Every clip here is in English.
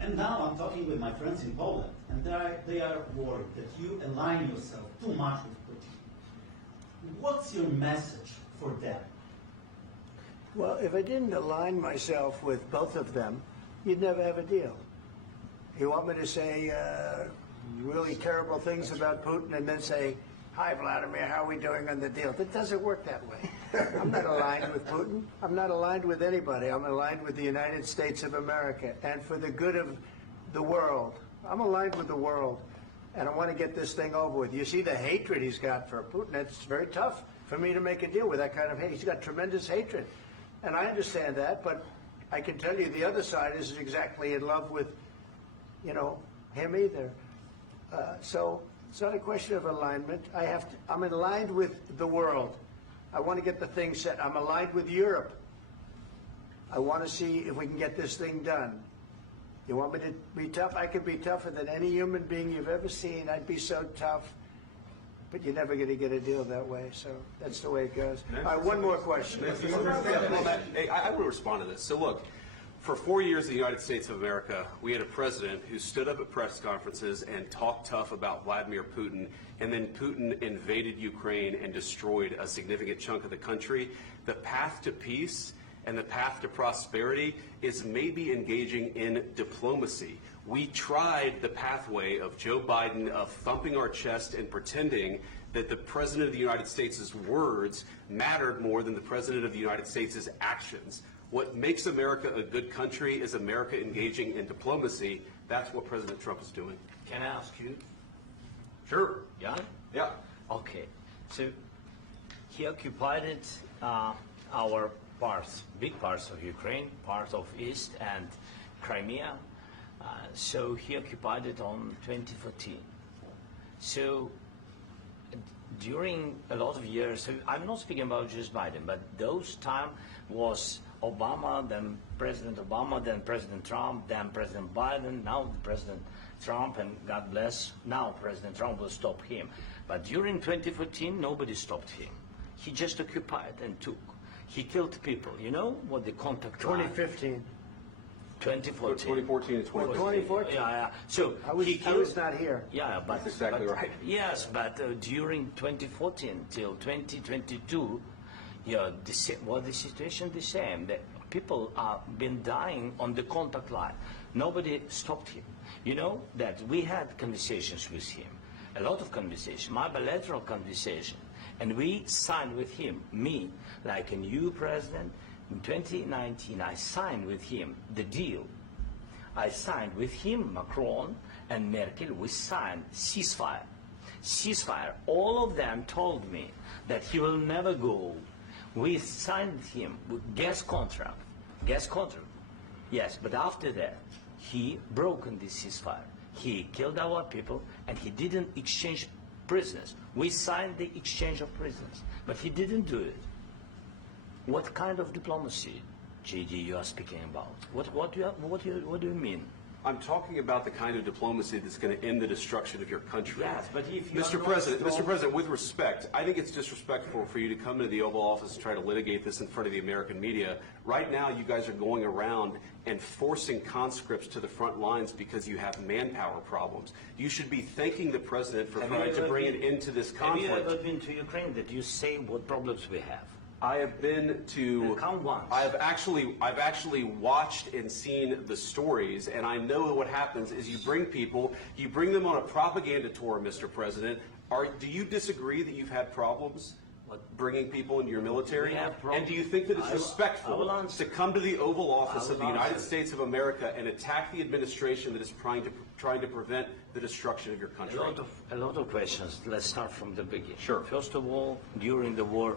And now I'm talking with my friends in Poland, and they are worried that you align yourself too much with Putin. What's your message for them? Well, if I didn't align myself with both of them, you'd never have a deal. You want me to say really terrible things about Putin and then say, "Hi, Vladimir, how are we doing on the deal?" That doesn't work that way. I'm not aligned with Putin. I'm not aligned with anybody. I'm aligned with the United States of America and for the good of the world. I'm aligned with the world, and I want to get this thing over with. You see the hatred he's got for Putin. It's very tough for me to make a deal with that kind of hate. He's got tremendous hatred, and I understand that, but I can tell you the other side isn't exactly in love with, him either. So it's not a question of alignment. I'm aligned with the world. I want to get the thing set. I'm aligned with Europe. I want to see if we can get this thing done. You want me to be tough? I could be tougher than any human being you've ever seen. I'd be so tough. But you're never going to get a deal that way. So that's the way it goes. All right, one more question. I will respond to this. So look, for 4 years in the United States of America, we had a president who stood up at press conferences and talked tough about Vladimir Putin, and then Putin invaded Ukraine and destroyed a significant chunk of the country. The path to peace and the path to prosperity is maybe engaging in diplomacy. We tried the pathway of Joe Biden of thumping our chest and pretending that the President of the United States' words mattered more than the President of the United States' actions. What makes America a good country is America engaging in diplomacy. That's what President Trump is doing. Can I ask you? Sure. Yeah? Yeah. Okay. So he occupied our parts, big parts of Ukraine, part of East and Crimea. So he occupied it on 2014. So during a lot of years, so I'm not speaking about just Biden, but those time was Obama, then President Obama, then President Trump, then President Biden, now President Trump, and God bless, now President Trump will stop him. But during 2014, nobody stopped him. He just occupied and took. He killed people. You know what the contact 2015. 2014. 2014 and 2015. 2014. Yeah. So I was not here. Yeah, but that's exactly right. Yes, but during 2014 till 2022, the situation the same. The people are been dying on the contact line. Nobody stopped him. You know that we had conversations with him, a lot of conversations, my bilateral conversation, and we signed with him, me, like a new president. In 2019, I signed with him the deal. I signed with him, Macron and Merkel, we signed ceasefire. Ceasefire. All of them told me that he will never go. We signed him with gas contract. Gas contract. Yes, but after that, he broken the ceasefire. He killed our people and he didn't exchange prisoners. We signed the exchange of prisoners, but he didn't do it. What kind of diplomacy, JD, you are speaking about? What do you mean? I'm talking about the kind of diplomacy that's going to end the destruction of your country. Yes, but if you Mr. President, with respect, I think it's disrespectful for you to come into the Oval Office and try to litigate this in front of the American media. Right now, you guys are going around and forcing conscripts to the front lines because you have manpower problems. You should be thanking the President for trying to bring an end to this conflict. Have you ever been to Ukraine that you say what problems we have? I have been to. Count once. I've actually watched and seen the stories, and I know what happens is you bring people, you bring them on a propaganda tour, Mr. President. Do you disagree that you've had problems bringing people into your military? And do you think that it's respectful to come to the Oval Office of the United States of America and attack the administration that is trying to prevent the destruction of your country? A lot of questions. Let's start from the beginning. Sure. First of all, during the war,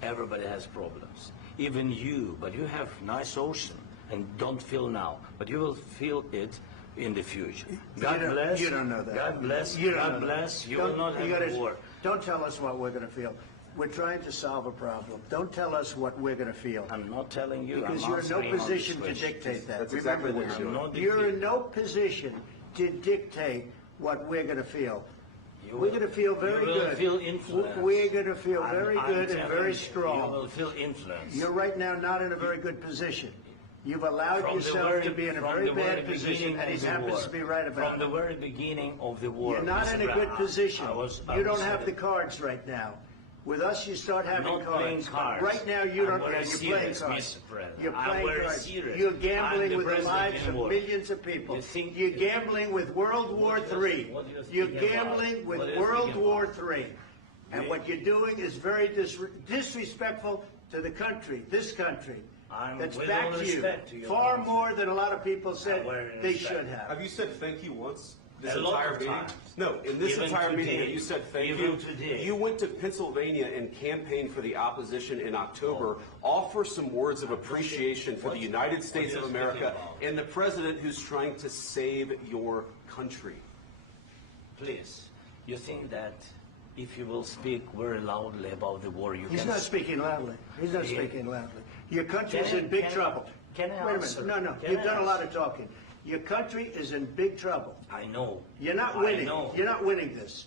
everybody has problems. Even you, but you have nice ocean and don't feel now, but you will feel it in the future. God bless. You don't know that. God bless. God bless. You will not have war. Don't tell us what we're going to feel. We're trying to solve a problem. Don't tell us what we're going to feel. I'm not telling you. Because you're in no position to dictate that. That's Remember exactly this. what You're in no position to dictate what we're going to feel. We're going to feel very good. Feel influence. We're going to feel very good and very strong. You will feel influence. You're right now not in a very good position. You've allowed From the yourself very- to be in a from very the very bad position, beginning and of he the happens war. to be right about From the it. very beginning of the war. You're not Mr. in a good Brown, position. I You don't was have the cards right now. With us, you start having not playing cards. cards. Right now, you I'm don't. very You're playing serious, cards. Mr. President. You're I'm playing very cards. serious. You're I'm gambling the with the president lives in of war. millions of people. You think- You're gambling with World War What do you- III. what do you You're think about? gambling with What do you World think War about? III. And what you're doing is very disrespectful to the country, this country. That's with back all to respect to you. your Far country. more than a lot of people said very they respect. should have. Have you said thank you once? This A lot entire of meeting? times. No, in this Even entire meeting, today. have you said thank Even you? today. You went to Pennsylvania and campaigned for the opposition in October. Offer some words of appreciation for the United States what of are you speaking America about? and the president who's trying to save your country. Please, you think that if you will speak very loudly about the war, you He's can... not speaking loudly. He's not Yeah. speaking loudly. Your country is Can I- in big can I- trouble. can I Wait a answer? minute. No, Can you've I done a lot answer? of talking. Your country is in big trouble. I know. You're not I winning. know. You're not winning this.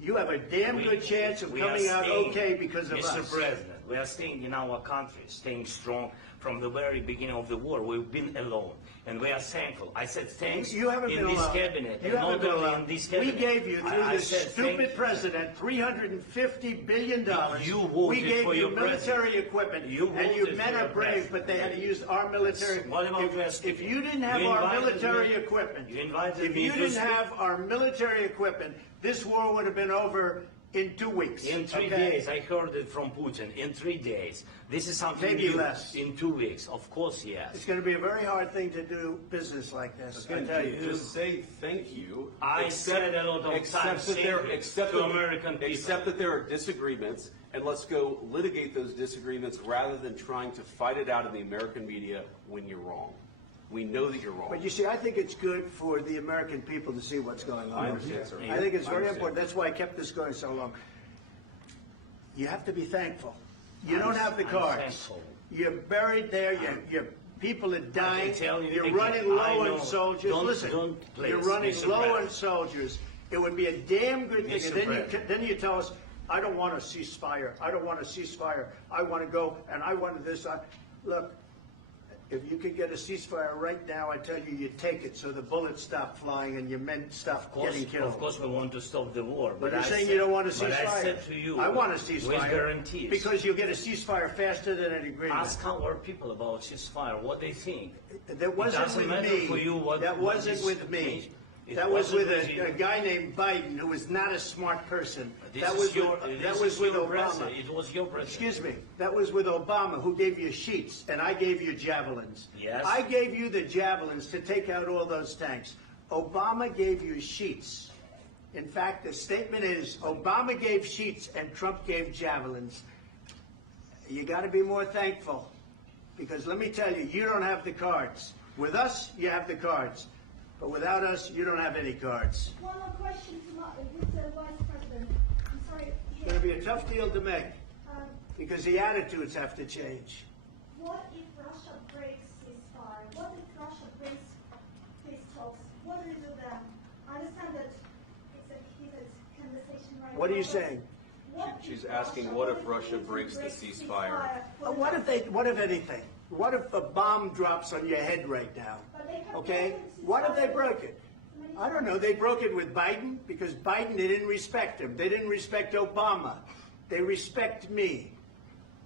You have a damn good chance of we are coming out staying- okay because of Mr. us. President, we are staying in our country, staying strong from the very beginning of the war. We've been alone, and we are thankful. I said thanks You haven't in been this alone. cabinet, You and haven't not been only alone. in this We cabinet. gave you, through I this said stupid thank you. president, $350 billion. You We voted gave for you your military president. equipment, You and you voted men for are your brave, president. but they had to use our military. What about Zelensky? If you didn't have You our invited military me- equipment, you invited if me you to didn't speak- have our military equipment, this war would have been over in 2 weeks. In 3 okay? days, I heard it from Putin. In 3 days, this is something Maybe new. less. In 2 weeks, of course, yes. It's going to be a very hard thing to do business like this. I tell you. Just say thank you. I said a lot of except times that there, thank you except to that- American people. Except that there are disagreements, and let's go litigate those disagreements rather than trying to fight it out in the American media when you're wrong. We know that you're wrong. But you see, I think it's good for the American people to see what's going on. I understand, sir. I think it's I very understand. important. That's why I kept this going so long. You have to be thankful. You don't have the I'm cards. thankful. You're buried there. Your people are dying. tell you You're again, running I low know. on soldiers. Don't- Listen, don't, please, you're running Mr. low on President. soldiers. It would be a damn good thing. Mr. And then President. then you tell us, I don't want a ceasefire. I don't want a ceasefire. I want to go and I want this. Look, if you could get a ceasefire right now, I tell you, you take it so the bullets stop flying and your men stop getting killed. Of course, we want to stop the war. But you're I saying said- you don't want a ceasefire. But I said to you, I want a with ceasefire. guarantees. Because you'll get a ceasefire faster than an agreement. Ask our people about ceasefire, what they think. That wasn't doesn't with matter me. for you what- That what wasn't is- with me. It That was with wasn't with a you. guy named Biden who was not a smart person. This That is was your, with, this that is was with your Obama. president. It was your president. Excuse me. That was with Obama, who gave you sheets, and I gave you javelins. Yes. I gave you the javelins to take out all those tanks. Obama gave you sheets. In fact, the statement is Obama gave sheets and Trump gave javelins. You got to be more thankful, because let me tell you, you don't have the cards. With us, you have the cards. But without us, you don't have any cards. One more question to Mr. Vice President. I'm sorry. It's going to be a tough deal to make, Um, because the attitudes have to change. what if Russia breaks ceasefire? What if Russia breaks peace talks? What do we do then? I understand that it's a heated conversation right now. What are you but saying? what She's if asking, what if Russia breaks the ceasefire? What if anything? What if a bomb drops on your head right now? But they have Okay? broken What if they ceasefire broke it? many I don't know. They broke it with Biden because Biden, they didn't respect him. They didn't respect Obama. They respect me.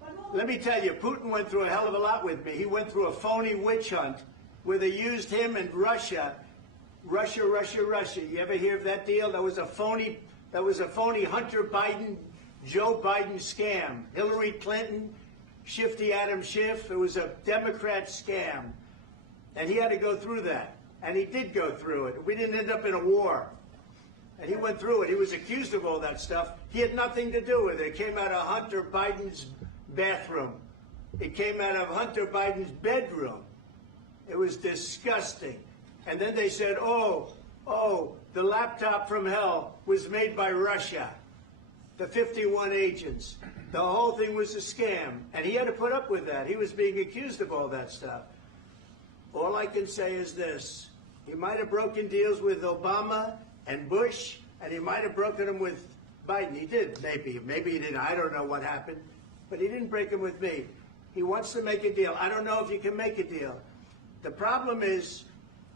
But what- Let me tell you, Putin went through a hell of a lot with me. He went through a phony witch hunt where they used him and Russia. Russia. You ever hear of that deal? That was a phony Hunter Biden, Joe Biden scam. Hillary Clinton, Shifty Adam Schiff. It was a Democrat scam. And he had to go through that. And he did go through it. We didn't end up in a war. And he went through it. He was accused of all that stuff. He had nothing to do with it. It came out of Hunter Biden's bathroom. It came out of Hunter Biden's bedroom. It was disgusting. And then they said, oh, the laptop from hell was made by Russia. The 51 agents. The whole thing was a scam. And he had to put up with that. He was being accused of all that stuff. All I can say is this. He might have broken deals with Obama and Bush, and he might have broken them with Biden. He did, maybe. Maybe he didn't. I don't know what happened. But he didn't break them with me. He wants to make a deal. I don't know if you can make a deal. The problem is,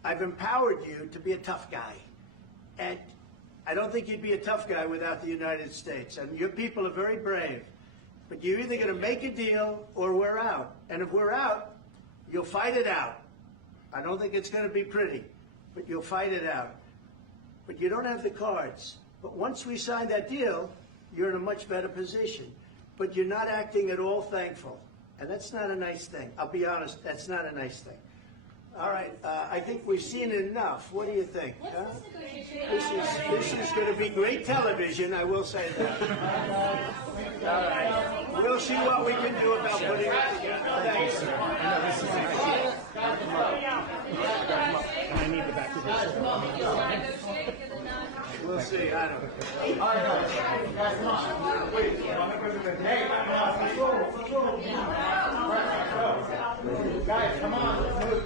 I've empowered you to be a tough guy. And I don't think you'd be a tough guy without the United States. And your people are very brave. But you're either going to make a deal or we're out. And if we're out, you'll fight it out. I don't think it's going to be pretty, but you'll fight it out. But you don't have the cards. But once we sign that deal, you're in a much better position. But you're not acting at all thankful. And that's not a nice thing. I'll be honest, that's not a nice thing. All right, I think we've seen enough. What do you think? Huh? This is going to be great television, I will say that. All right. We'll see what we can do about putting it together. Thanks, sir. I need the back of this. We'll see. I don't know. Guys, come on. Wait. Hey, let's go. Guys, come on. Let's move.